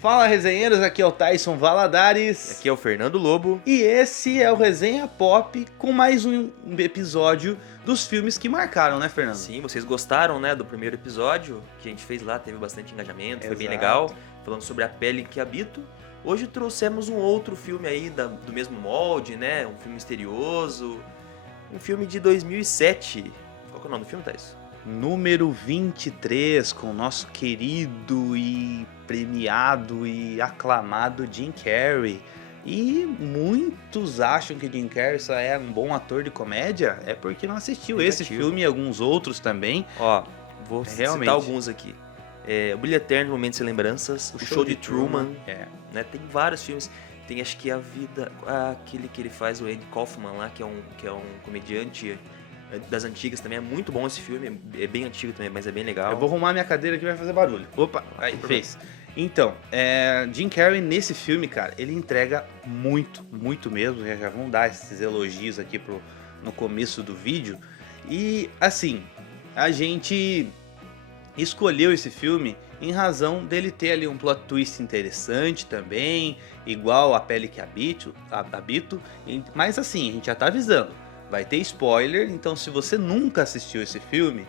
Fala, resenheiros, aqui é o Tyson Valadares. Aqui é o Fernando Lobo. E esse é o Resenha Pop com mais um episódio dos filmes que marcaram, né, Fernando? Sim, vocês gostaram, né, do primeiro episódio que a gente fez lá, teve bastante engajamento, foi bem legal, falando sobre A Pele que Habito. Hoje trouxemos um outro filme aí do mesmo molde, né, um filme misterioso, um filme de 2007. Qual que é o nome do filme, Tyson? Número 23, com o nosso querido e premiado e aclamado Jim Carrey. E muitos acham que Jim Carrey só é um bom ator de comédia, é porque não assistiu esse filme e alguns outros também. Ó, vou citar alguns aqui. O Brilho Eterno, Momentos e Lembranças, O Show de Truman, né? Tem vários filmes. Tem, acho que A Vida, aquele que ele faz, o Andy Kaufman lá, que é um comediante das antigas também. É muito bom esse filme, é bem antigo também, mas é bem legal. Eu vou arrumar minha cadeira que vai fazer barulho. Opa, aí fez. Então, Jim Carrey nesse filme, cara, ele entrega muito, muito mesmo. Já vamos dar esses elogios aqui no começo do vídeo. E, assim, a gente escolheu esse filme em razão dele ter ali um plot twist interessante também, igual A Pele que Habito. Mas, assim, a gente já tá avisando, vai ter spoiler, então se você nunca assistiu esse filme,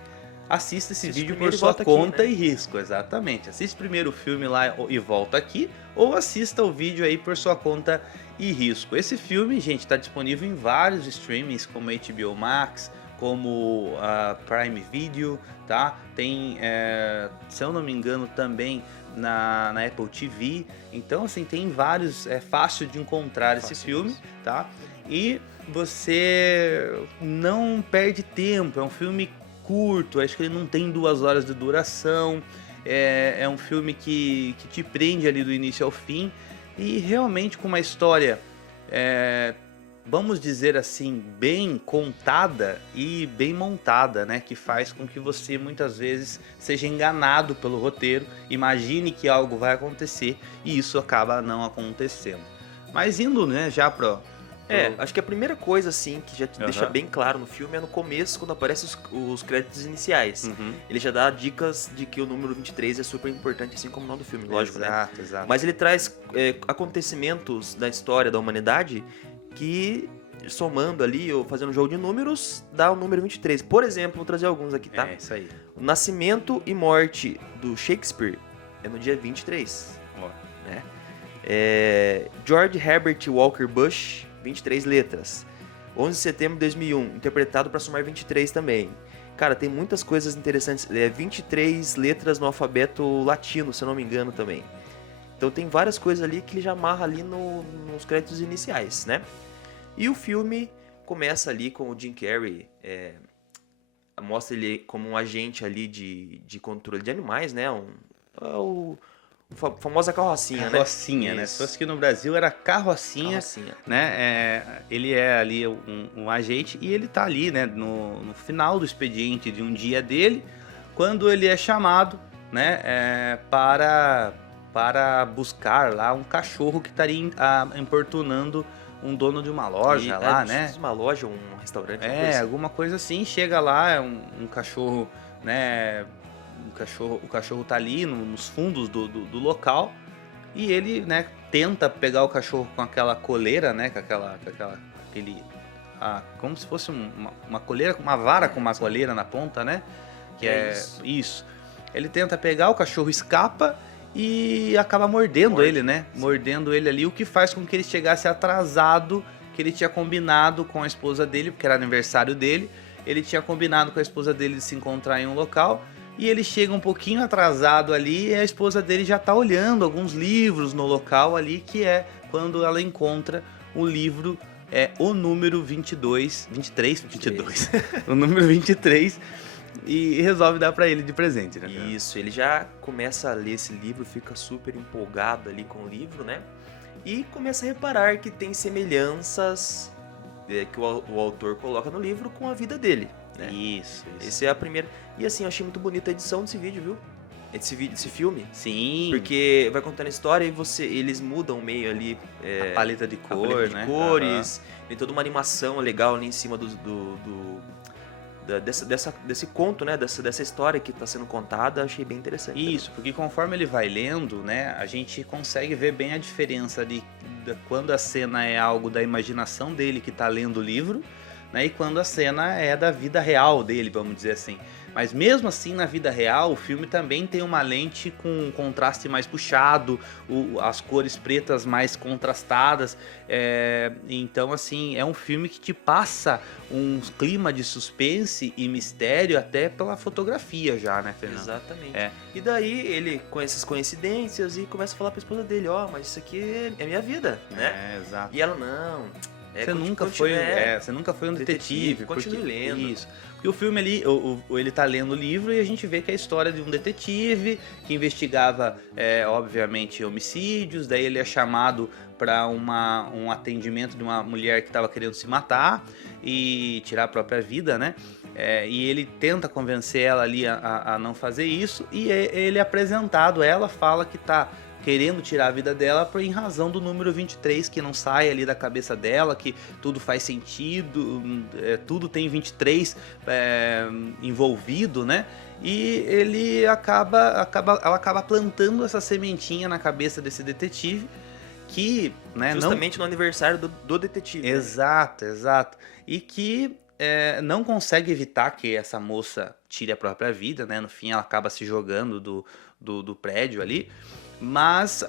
assista esse vídeo por sua conta e risco, exatamente. Assiste primeiro o filme lá e volta aqui, ou assista o vídeo aí por sua conta e risco. Esse filme, gente, está disponível em vários streamings, como HBO Max, como a Prime Video, tá? Tem, se eu não me engano, também na Apple TV. Então, assim, tem vários, é fácil de encontrar esse filme, tá? E você não perde tempo, é um filme curto, acho que ele não tem 2 horas de duração, é um filme que te prende ali do início ao fim e realmente com uma história, vamos dizer assim, bem contada e bem montada, né? Que faz com que você muitas vezes seja enganado pelo roteiro, imagine que algo vai acontecer e isso acaba não acontecendo. Mas indo, né, já acho que a primeira coisa, assim, que já te deixa bem claro no filme é no começo, quando aparecem os créditos iniciais. Ele já dá dicas de que o número 23 é super importante, assim como o nome do filme, lógico, né? Exato. Mas ele traz acontecimentos da história da humanidade que, somando ali, ou fazendo um jogo de números, dá o número 23. Por exemplo, vou trazer alguns aqui, tá? É, isso aí. O nascimento e morte do Shakespeare é no dia 23, né? George Herbert Walker Bush, 23 letras. 11 de setembro de 2001, interpretado para somar 23 também. Cara, tem muitas coisas interessantes. 23 letras no alfabeto latino, se eu não me engano também. Então tem várias coisas ali que ele já amarra ali nos créditos iniciais, né? E o filme começa ali com o Jim Carrey, mostra ele como um agente ali de controle de animais, né? Famosa carrocinha, né? Carrocinha, né? Se fosse aqui no Brasil era carrocinha. Né? Ele é ali um agente e ele tá ali, né? No final do expediente de um dia dele, quando ele é chamado, né? Para buscar lá um cachorro que estaria importunando um dono de uma loja lá, né? Uma loja, um restaurante. Alguma coisa assim. Chega lá, é um cachorro, né? O cachorro tá ali nos fundos do local e ele, né, tenta pegar o cachorro com aquela coleira, né, como se fosse uma coleira, uma vara com uma coleira na ponta, né, que é isso. Ele tenta pegar, o cachorro escapa e acaba mordendo ele, né, mordendo ele ali, o que faz com que ele chegasse atrasado, que ele tinha combinado com a esposa dele, porque era aniversário dele, ele tinha combinado com a esposa dele de se encontrar em um local. E ele chega um pouquinho atrasado ali e a esposa dele já tá olhando alguns livros no local ali, que é quando ela encontra o livro, o número 23, o número 23, e resolve dar pra ele de presente, né? Isso, ele já começa a ler esse livro, fica super empolgado ali com o livro, né? E começa a reparar que tem semelhanças que o autor coloca no livro com a vida dele, né? Isso. Esse é a primeira. E assim, eu achei muito bonita a edição desse vídeo, viu? Esse filme. Sim. Porque vai contando a história e eles mudam meio ali. A paleta de cor, né? Cores. Tem toda uma animação legal ali em cima desse conto, né? Dessa história que está sendo contada. Achei bem interessante. Isso, porque conforme ele vai lendo, né? A gente consegue ver bem a diferença de quando a cena é algo da imaginação dele que está lendo o livro, né? E quando a cena é da vida real dele, vamos dizer assim. Mas mesmo assim, na vida real, o filme também tem uma lente com um contraste mais puxado, as cores pretas mais contrastadas. Então, assim, é um filme que te passa um clima de suspense e mistério até pela fotografia já, né, Fernando? Exatamente. E daí ele, com essas coincidências, e começa a falar pra esposa dele, mas isso aqui é minha vida, né? Exato. E ela, não... Você nunca foi um detetive. Continue lendo. Isso. Porque o filme ali, ele tá lendo o livro e a gente vê que é a história de um detetive que investigava, obviamente, homicídios. Daí ele é chamado para um atendimento de uma mulher que estava querendo se matar e tirar a própria vida, né? E ele tenta convencer ela ali a não fazer isso. E ele é apresentado, ela fala que tá querendo tirar a vida dela em razão do número 23, que não sai ali da cabeça dela, que tudo faz sentido, tudo tem 23 envolvido, né? E ele ela acaba plantando essa sementinha na cabeça desse detetive, que... né, justamente no aniversário do detetive. Exato, né? Exato. E que não consegue evitar que essa moça tire a própria vida, né? No fim ela acaba se jogando do prédio ali. Mas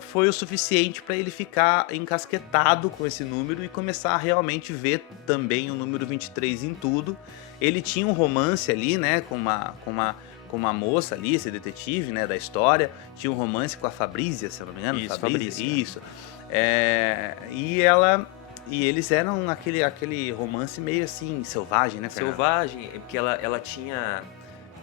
foi o suficiente para ele ficar encasquetado com esse número e começar a realmente ver também o número 23 em tudo. Ele tinha um romance ali, né, com uma moça ali, esse detetive, né, da história. Tinha um romance com a Fabrícia, se eu não me engano. Isso, Fabrícia. Isso. E eles eram aquele romance meio assim, selvagem, né, Fernando? Selvagem, porque ela tinha...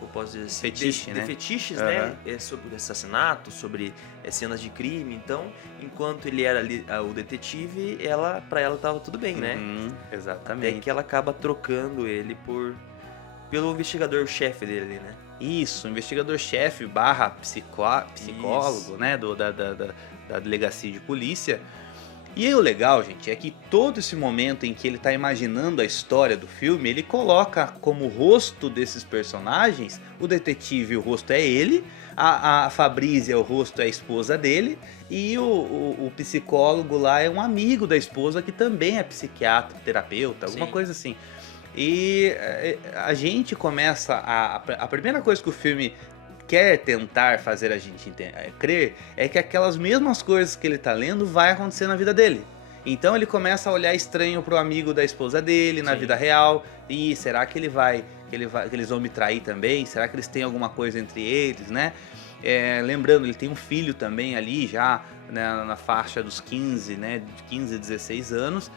eu posso dizer assim, fetiche, né? Fetiches, né? Sobre assassinato, sobre cenas de crime. Então, enquanto ele era ali, o detetive, pra ela tava tudo bem, né? Exatamente. Até que ela acaba trocando ele pelo investigador-chefe dele, né? Isso, investigador-chefe / psicólogo, isso, né? Da delegacia de polícia. E aí o legal, gente, é que todo esse momento em que ele tá imaginando a história do filme, ele coloca como rosto desses personagens, o detetive, o rosto é ele, a Fabrícia, o rosto é a esposa dele, e o psicólogo lá é um amigo da esposa que também é psiquiatra, terapeuta, alguma coisa assim. E a gente começa a primeira coisa que o filme quer tentar fazer a gente crer é que aquelas mesmas coisas que ele tá lendo vai acontecer na vida dele. Então ele começa a olhar estranho pro amigo da esposa dele na vida real. E será que eles vão me trair também? Será que eles têm alguma coisa entre eles, né? Lembrando, ele tem um filho também ali já, né, na faixa dos 15, né, de 15 a 16 anos.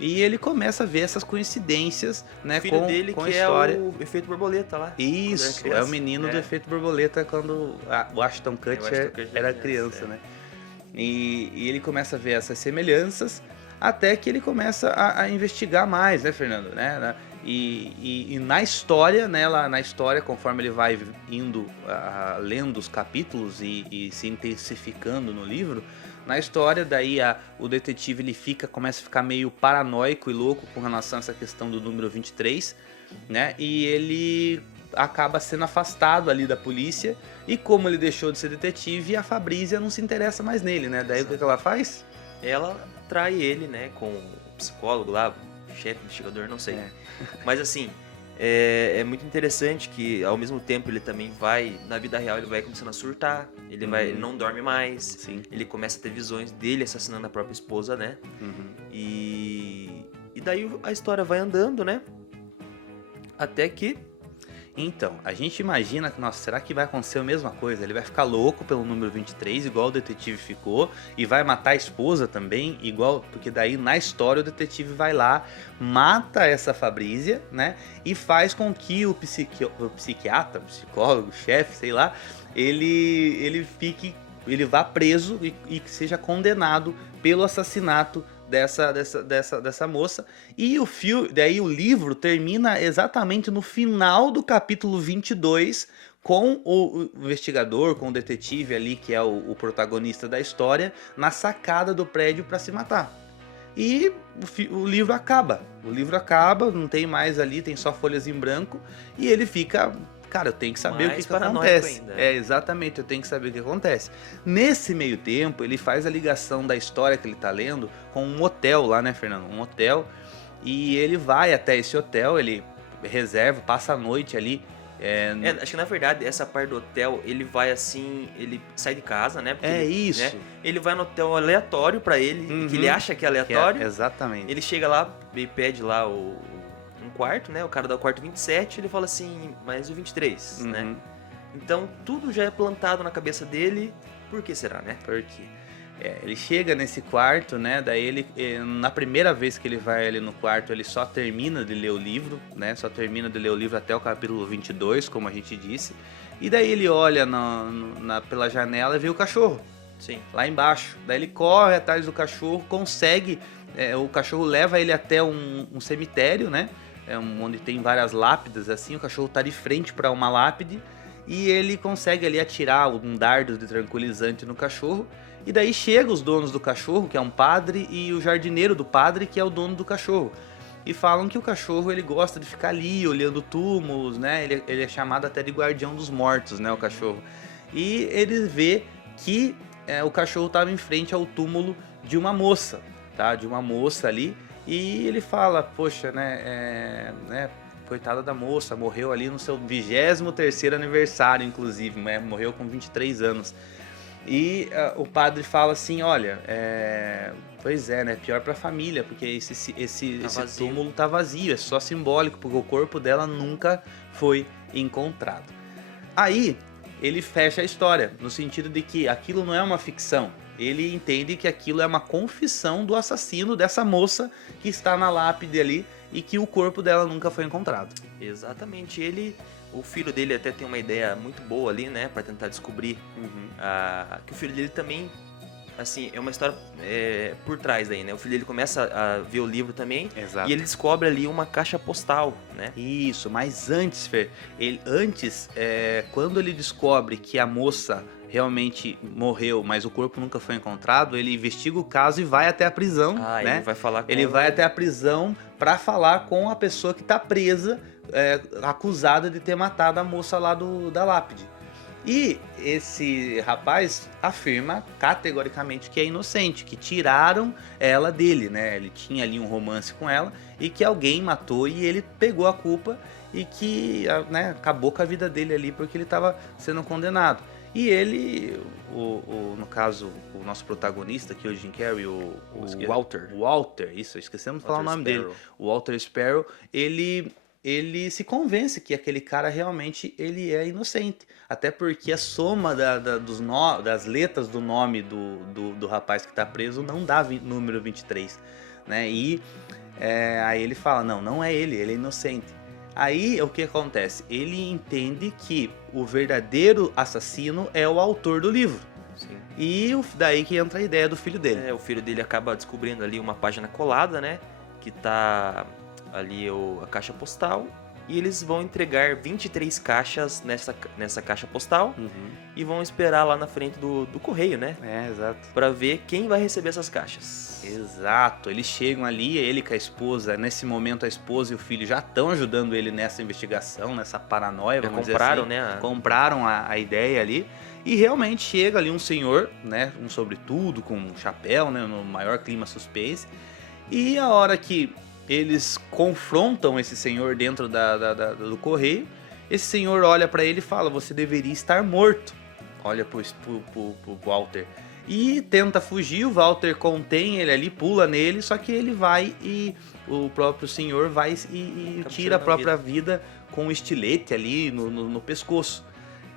E ele começa a ver essas coincidências, né, o filho dele com que a história. É o efeito borboleta lá. Isso, é o menino do efeito borboleta quando o Ashton Kutcher era criança, né? E ele começa a ver essas semelhanças até que ele começa a investigar mais, né, Fernando? Né? E na história, né, lá na história, conforme ele vai indo, lendo os capítulos e se intensificando no livro, na história, daí o detetive ele começa a ficar meio paranoico e louco com relação a essa questão do número 23, né? E ele acaba sendo afastado ali da polícia. E como ele deixou de ser detetive, a Fabrícia não se interessa mais nele, né? Daí o que ela faz? Ela trai ele, né, com o psicólogo lá, chefe, investigador, não sei. Mas assim, é muito interessante que ao mesmo tempo ele também vai, na vida real ele vai começando a surtar, ele não dorme mais. Sim. Ele começa a ter visões dele assassinando a própria esposa, né? E daí a história vai andando, né? Até que... Então, a gente imagina que, nossa, será que vai acontecer a mesma coisa? Ele vai ficar louco pelo número 23, igual o detetive ficou, e vai matar a esposa também, igual, porque daí na história o detetive vai lá, mata essa Fabrícia, né, e faz com que o psiquiatra, psicólogo, chefe, sei lá, ele vá preso e seja condenado pelo assassinato dessa moça. E daí o livro termina exatamente no final do capítulo 22, com o investigador, com o detetive ali, que é o protagonista da história, na sacada do prédio para se matar. E o livro acaba. O livro acaba, não tem mais ali, tem só folhas em branco. E ele fica... Cara, eu tenho que saber o que acontece. Ainda. Exatamente, eu tenho que saber o que acontece. Nesse meio tempo, ele faz a ligação da história que ele tá lendo com um hotel lá, né, Fernando? Um hotel. E ele vai até esse hotel, ele reserva, passa a noite ali. Acho que na verdade, essa parte do hotel, ele vai assim, ele sai de casa, né? Porque isso. Né, ele vai no hotel aleatório pra ele, que ele acha que é aleatório. Exatamente. Ele chega lá e pede lá um quarto, né? O cara dá o quarto 27, ele fala assim, mas o 23, né? Então, tudo já é plantado na cabeça dele. Por que será, né? Por quê? Ele chega nesse quarto, né? Daí ele, na primeira vez que ele vai ali no quarto, ele só termina de ler o livro, né? Só termina de ler o livro até o capítulo 22, como a gente disse. E daí ele olha pela janela e vê o cachorro. Sim. Lá embaixo. Daí ele corre atrás do cachorro, consegue... o cachorro leva ele até um cemitério, né? Onde tem várias lápides, assim. O cachorro tá de frente para uma lápide. E ele consegue ali atirar um dardo de tranquilizante no cachorro. E daí chegam os donos do cachorro, que é um padre, e o jardineiro do padre, que é o dono do cachorro. E falam que o cachorro, ele gosta de ficar ali, olhando túmulos, né? Ele é chamado até de guardião dos mortos, né? O cachorro. E ele vê que o cachorro estava em frente ao túmulo de uma moça, tá? De uma moça ali. E ele fala, poxa, né? Coitada da moça, morreu ali no seu 23º aniversário, inclusive, né? Morreu com 23 anos. E o padre fala assim, olha, pois é, né, pior pra família, porque esse túmulo tá vazio, é só simbólico, porque o corpo dela nunca foi encontrado. Aí, ele fecha a história, no sentido de que aquilo não é uma ficção, ele entende que aquilo é uma confissão do assassino dessa moça que está na lápide ali e que o corpo dela nunca foi encontrado. Exatamente, o filho dele até tem uma ideia muito boa ali, né, pra tentar descobrir que o filho dele também, assim, é uma história por trás daí, né, o filho dele começa a ver o livro também. Exato. E ele descobre ali uma caixa postal, né. Isso, mas antes, Fer, quando ele descobre que a moça realmente morreu, mas o corpo nunca foi encontrado, ele investiga o caso e vai até a prisão, né? Ele vai falar com... Ele vai até a prisão pra falar com a pessoa que tá presa, acusada de ter matado a moça lá da lápide. E esse rapaz afirma categoricamente que é inocente, que tiraram ela dele, né? Ele tinha ali um romance com ela e que alguém matou e ele pegou a culpa e que, né, acabou com a vida dele ali porque ele estava sendo condenado. E ele, no caso, o nosso protagonista aqui, o Jim Carrey, o Walter, isso, esquecemos de falar o nome dele. O Walter Sparrow, ele se convence que aquele cara realmente ele é inocente. Até porque a soma das letras do nome do rapaz que está preso não dá número 23. Né? E aí ele fala, não é ele é inocente. Aí o que acontece? Ele entende que o verdadeiro assassino é o autor do livro. Sim. E daí que entra a ideia do filho dele. O filho dele acaba descobrindo ali uma página colada, né? Que tá ali a caixa postal. E eles vão entregar 23 caixas nessa caixa postal. E vão esperar lá na frente do correio, né? Exato. Pra ver quem vai receber essas caixas. Exato. Eles chegam ali, ele com a esposa. Nesse momento a esposa e o filho já estão ajudando ele nessa investigação, nessa paranoia, vamos dizer assim. Né? Compraram a ideia ali. E realmente chega ali um senhor, né? Um sobretudo, com um chapéu, né? No maior clima suspense. E a hora que eles confrontam esse senhor dentro do correio, esse senhor olha pra ele e fala, você deveria estar morto. Olha pro Walter. E tenta fugir, o Walter contém ele ali, pula nele, só que ele vai e o próprio senhor vai e tira a própria vida com um estilete ali no pescoço.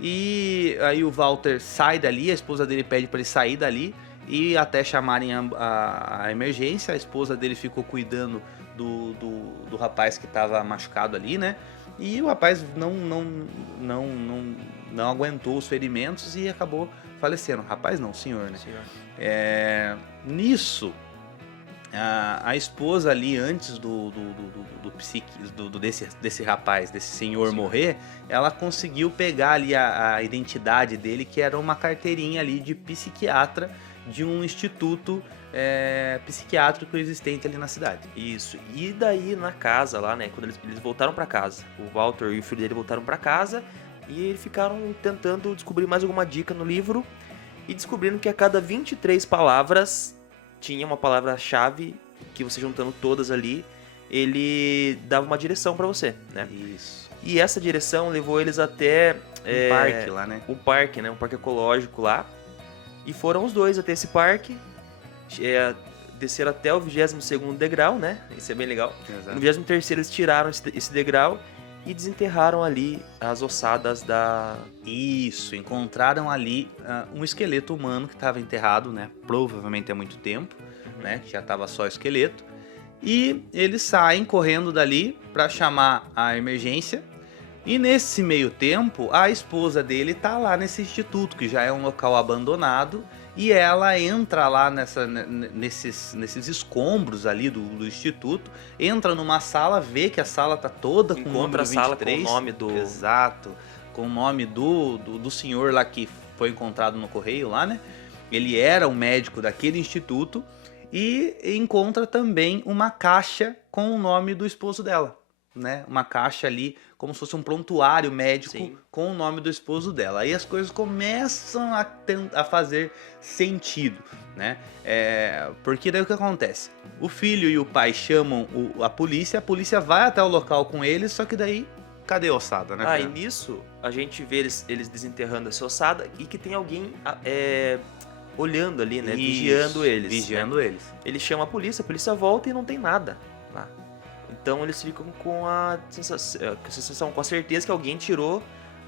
E aí o Walter sai dali, a esposa dele pede pra ele sair dali e até chamarem a emergência. A esposa dele ficou cuidando do rapaz que estava machucado ali, né? E o rapaz não aguentou os ferimentos e acabou falecendo. Rapaz não, senhor, né? Senhor. Nisso, A esposa ali, antes desse rapaz, desse senhor morrer, ela conseguiu pegar ali a identidade dele, que era uma carteirinha ali de psiquiatra de um instituto psiquiátrico existente ali na cidade. Isso. E daí na casa lá, né, quando eles voltaram pra casa, o Walter e o filho dele voltaram pra casa e eles ficaram tentando descobrir mais alguma dica no livro e descobrindo que a cada 23 palavras tinha uma palavra-chave que você juntando todas ali, ele dava uma direção pra você, né? Isso. E essa direção levou eles até Um parque lá, né? um parque, né? Um parque ecológico lá. E foram os dois até esse parque. Desceram até o 22º degrau, né? Isso é bem legal. Exato. No 23º eles tiraram esse degrau e desenterraram ali as ossadas da... Isso, encontraram ali um esqueleto humano que estava enterrado, né? Provavelmente há muito tempo, né? Que já estava só esqueleto. E eles saem correndo dali para chamar a emergência. E nesse meio tempo, a esposa dele tá lá nesse instituto, que já é um local abandonado. E ela entra lá nesses escombros ali do instituto, entra numa sala, vê que a sala tá toda com o número 23. Encontra a sala com o nome do... Exato, com o nome do senhor lá que foi encontrado no correio lá, né? Ele era o médico daquele instituto e encontra também uma caixa com o nome do esposo dela, né? Uma caixa ali, como se fosse um prontuário médico. Sim. Com o nome do esposo dela. Aí as coisas começam a fazer sentido, né? Porque daí o que acontece? O filho e o pai chamam a polícia vai até o local com eles, só que daí, cadê a ossada, né? E nisso, a gente vê eles desenterrando essa ossada e que tem alguém olhando ali, né? Isso, vigiando eles. Vigiando, né? Eles. Ele chama a polícia volta e não tem nada lá. Então eles ficam com a sensação, com a certeza que alguém tirou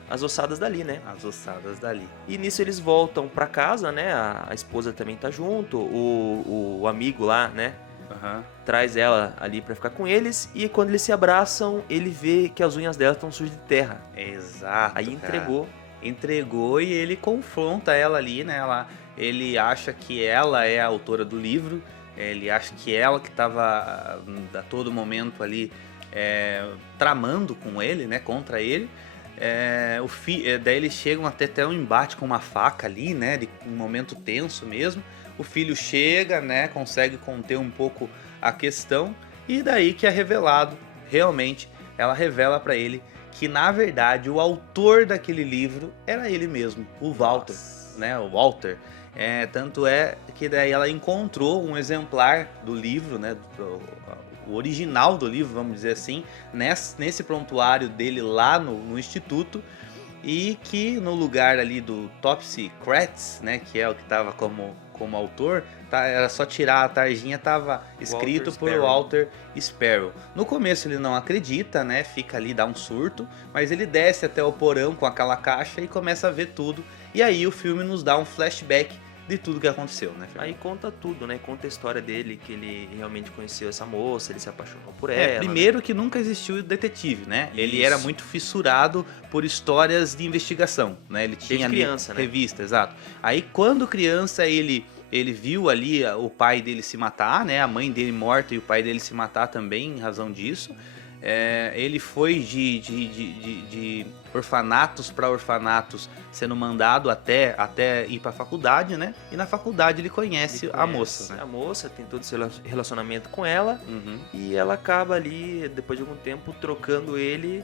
as ossadas dali, né? As ossadas dali. E nisso eles voltam pra casa, né? A esposa também tá junto, o amigo lá, né? Uhum. Traz ela ali pra ficar com eles. E quando eles se abraçam, ele vê que as unhas dela estão sujas de terra. Exato. Aí entregou. Entregou e ele confronta ela ali, né? Ele acha que ela é a autora do livro. Ele acha que ela que estava a todo momento ali tramando com ele, né? Contra ele. Daí eles chegam até um embate com uma faca ali, né? Um momento tenso mesmo. O filho chega, né? Consegue conter um pouco a questão. E daí que é revelado, realmente, ela revela para ele que, na verdade, o autor daquele livro era ele mesmo, o Walter, né? O Walter. Tanto é que daí ela encontrou um exemplar do livro, né? O original do livro, vamos dizer assim, nesse prontuário dele lá no instituto, e que no lugar ali do Topsy Kretz, né, que é o que estava como autor, era só tirar a tarjinha, estava escrito por Walter Sparrow. No começo ele não acredita, né, fica ali, dá um surto, mas ele desce até o porão com aquela caixa e começa a ver tudo, e aí o filme nos dá um flashback de tudo que aconteceu, né, Fernando? Aí conta tudo, né? Conta a história dele, que ele realmente conheceu essa moça, ele se apaixonou por ela. Primeiro, né? Que nunca existiu detetive, né? Isso. Ele era muito fissurado por histórias de investigação, né? Ele tinha ali criança, revista, né? Exato. Aí quando criança ele viu ali o pai dele se matar, né? A mãe dele morta e o pai dele se matar também em razão disso. Ele foi de orfanatos para orfanatos, sendo mandado até ir para a faculdade, né? E na faculdade ele conhece a moça, né? A moça tem todo esse relacionamento com ela. Uhum. E ela acaba ali, depois de algum tempo, trocando ele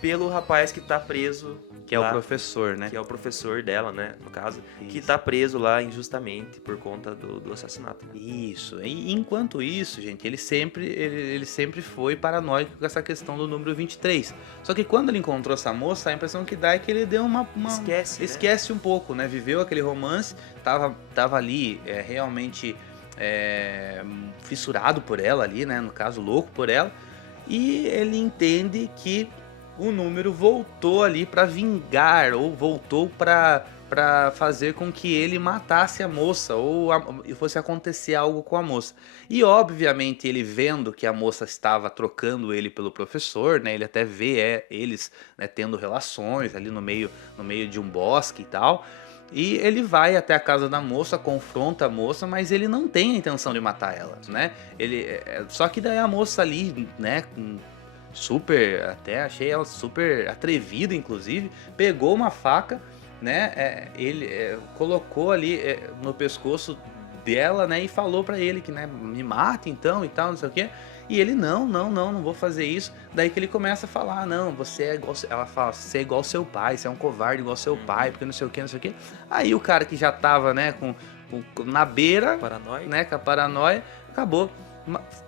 pelo rapaz que tá preso. Que lá, é o professor, né? Que é o professor dela, né? No caso. Isso. Que tá preso lá injustamente por conta do assassinato. Né? Isso. E enquanto isso, gente, ele sempre foi paranoico com essa questão do número 23. Só que quando ele encontrou essa moça, a impressão que dá é que ele deu uma esquece um pouco, né? Viveu aquele romance, tava ali realmente fissurado por ela ali, né? No caso, louco por ela. E ele entende que o número voltou ali para vingar, ou voltou para fazer com que ele matasse a moça, ou fosse acontecer algo com a moça. E obviamente ele vendo que a moça estava trocando ele pelo professor, né? Ele até vê eles, né, tendo relações ali no meio de um bosque e tal. E ele vai até a casa da moça, confronta a moça, mas ele não tem a intenção de matar ela, né? Só que daí a moça ali, né, super, até achei ela super atrevida, inclusive, pegou uma faca, né, ele colocou ali no pescoço dela, né, e falou pra ele que, né, me mata então e tal, não sei o quê. E ele, não vou fazer isso. Daí que ele começa a falar, não, você é igual... Ela fala, você é igual ao seu pai, você é um covarde igual ao seu pai, porque não sei o que, não sei o que. Aí o cara que já tava, né, na beira, Paranoia. né, com a paranoia, acabou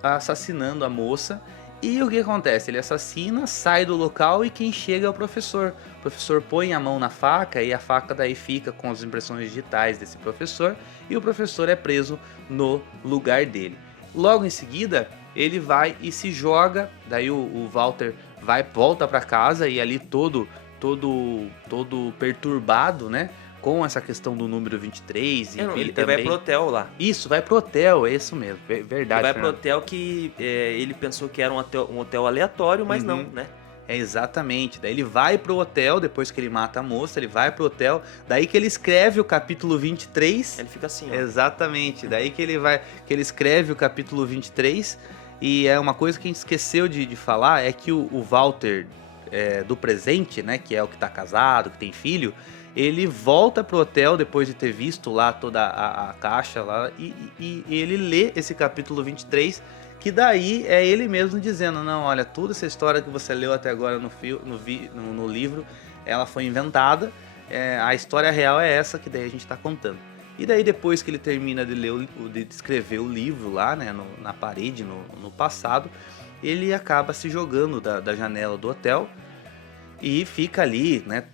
assassinando a moça. E o que acontece? Ele assassina, sai do local e quem chega é o professor. O professor põe a mão na faca e a faca daí fica com as impressões digitais desse professor. E o professor é preso no lugar dele. Logo em seguida, ele vai e se joga, daí o Walter volta para casa e ali todo perturbado, né? Com essa questão do número 23. Ele também vai pro hotel lá. Isso, vai pro hotel, é isso mesmo, verdade. Ele vai pro hotel que ele pensou que era um hotel aleatório, mas não, né? Exatamente, daí ele vai pro hotel, depois que ele mata a moça, ele vai pro hotel, daí que ele escreve o capítulo 23. Ele fica assim, ó. Exatamente, daí que ele escreve o capítulo 23, e é uma coisa que a gente esqueceu de falar, é que o Walter do presente, né, que é o que tá casado, que tem filho, ele volta pro hotel depois de ter visto lá toda a caixa lá, e ele lê esse capítulo 23, que daí é ele mesmo dizendo, não, olha, toda essa história que você leu até agora no livro, ela foi inventada, a história real é essa que daí a gente está contando. E daí depois que ele termina de escrever o livro lá, né, na parede, no passado, ele acaba se jogando da janela do hotel e fica ali, né,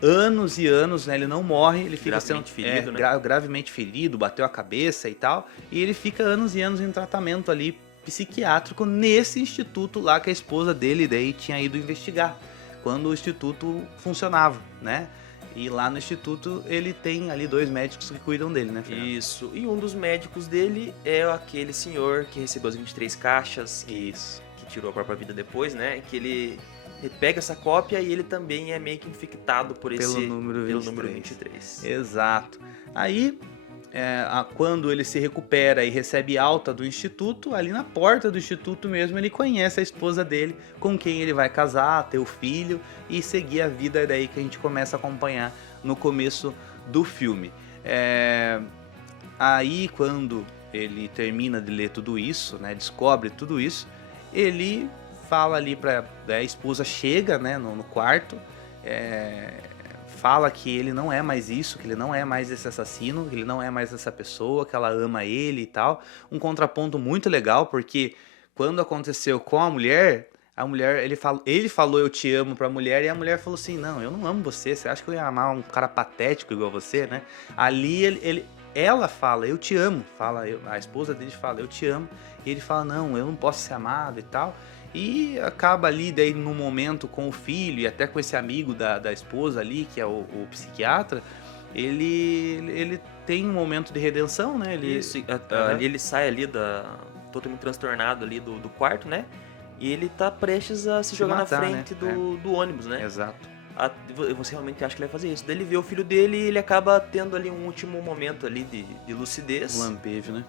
anos e anos, né, ele não morre, ele fica gravemente ferido, né? gravemente ferido, bateu a cabeça e tal, e ele fica anos e anos em tratamento ali psiquiátrico nesse instituto lá que a esposa dele daí tinha ido investigar, quando o instituto funcionava, né? E lá no instituto ele tem ali 2 médicos que cuidam dele, né, Fernando? Isso, e um dos médicos dele é aquele senhor que recebeu as 23 caixas, que tirou a própria vida depois, né? Que ele pega essa cópia e ele também é meio que infectado pelo número 23. Exato. Aí, quando ele se recupera e recebe alta do instituto, ali na porta do instituto mesmo, ele conhece a esposa dele, com quem ele vai casar, ter o filho e seguir a vida daí que a gente começa a acompanhar no começo do filme. Aí, quando ele termina de ler tudo isso, né, descobre tudo isso, ele fala ali a esposa chega, né, no quarto, fala que ele não é mais isso, que ele não é mais esse assassino, que ele não é mais essa pessoa, que ela ama ele e tal. Um contraponto muito legal, porque quando aconteceu com a mulher, ele falou eu te amo pra mulher, e a mulher falou assim, não, eu não amo você acha que eu ia amar um cara patético igual você, né? Ali ela fala, eu te amo, a esposa dele fala, eu te amo, e ele fala, não, eu não posso ser amado e tal. E acaba ali daí no momento com o filho e até com esse amigo da esposa ali, que é o psiquiatra, ele tem um momento de redenção, né? Ele sai ali totalmente transtornado ali do quarto, né? E ele tá prestes a se jogar matar, na frente, né? do ônibus, né? Exato. Você realmente acha que ele vai fazer isso? Daí ele vê o filho dele e ele acaba tendo ali um último momento ali de lucidez. Um lampejo, né?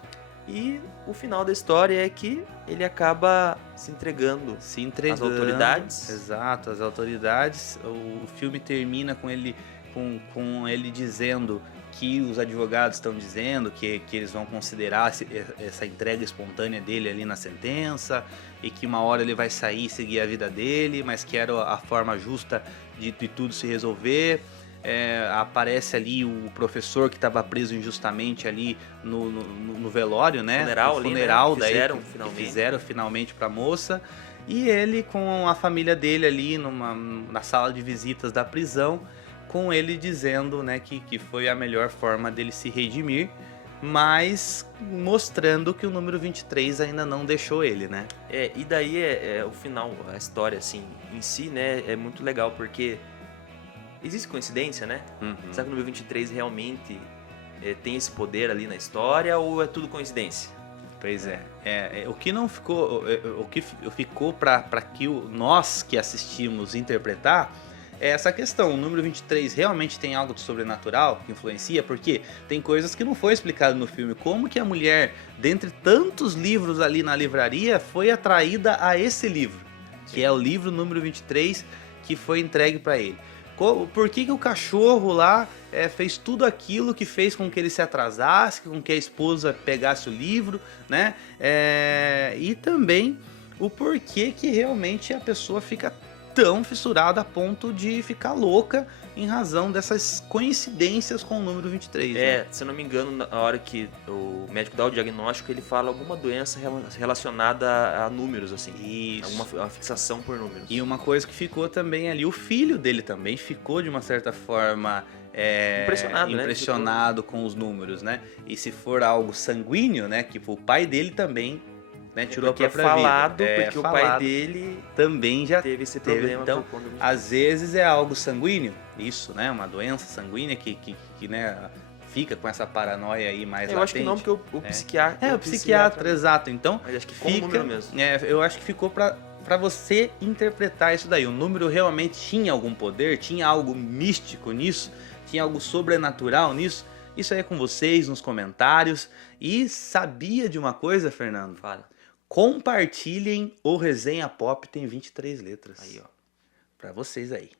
E o final da história é que ele acaba se entregando às autoridades. Exato, às autoridades. O filme termina com ele dizendo que os advogados estão dizendo que eles vão considerar essa entrega espontânea dele ali na sentença, e que uma hora ele vai sair e seguir a vida dele, mas que era a forma justa de tudo se resolver. Aparece ali o professor que estava preso injustamente ali no velório, né? Funeral, daí fizeram finalmente para a moça, e ele com a família dele ali na sala de visitas da prisão, com ele dizendo, né, que foi a melhor forma dele se redimir, mas mostrando que o número 23 ainda não deixou ele, né? E daí o final, a história assim em si, né, é muito legal porque existe coincidência, né? Será que o número 23 realmente tem esse poder ali na história, ou é tudo coincidência? Pois o que não ficou, o que ficou para que nós que assistimos interpretar, é essa questão. O número 23 realmente tem algo de sobrenatural que influencia? Porque tem coisas que não foi explicado no filme. Como que a mulher, dentre tantos livros ali na livraria, foi atraída a esse livro? Que é o livro número 23 que foi entregue para ele. Por que o cachorro lá fez tudo aquilo que fez com que ele se atrasasse, com que a esposa pegasse o livro, né? E também o porquê que realmente a pessoa fica tão fissurada a ponto de ficar louca em razão dessas coincidências com o número 23. Né? Se eu não me engano, na hora que o médico dá o diagnóstico, ele fala alguma doença relacionada a números, assim. Isso. Uma fixação por números. E uma coisa que ficou também ali, o filho dele também ficou de uma certa forma impressionado com os números, né? E se for algo sanguíneo, né? Que o pai dele também, né, tirou a própria vida. Porque o pai dele também já teve esse problema. Então, às vezes é algo sanguíneo, isso, né? Uma doença sanguínea que né, fica com essa paranoia aí mais latente. Eu acho que não, porque o psiquiatra... o psiquiatra, exato. Então, mas acho que fica, número mesmo. Eu acho que ficou pra você interpretar isso daí. O número realmente tinha algum poder, tinha algo místico nisso, tinha algo sobrenatural nisso. Isso aí é com vocês, nos comentários. E sabia de uma coisa, Fernando? Fala. Compartilhem o Resenha Pop, tem 23 letras. Aí, ó. Pra vocês aí.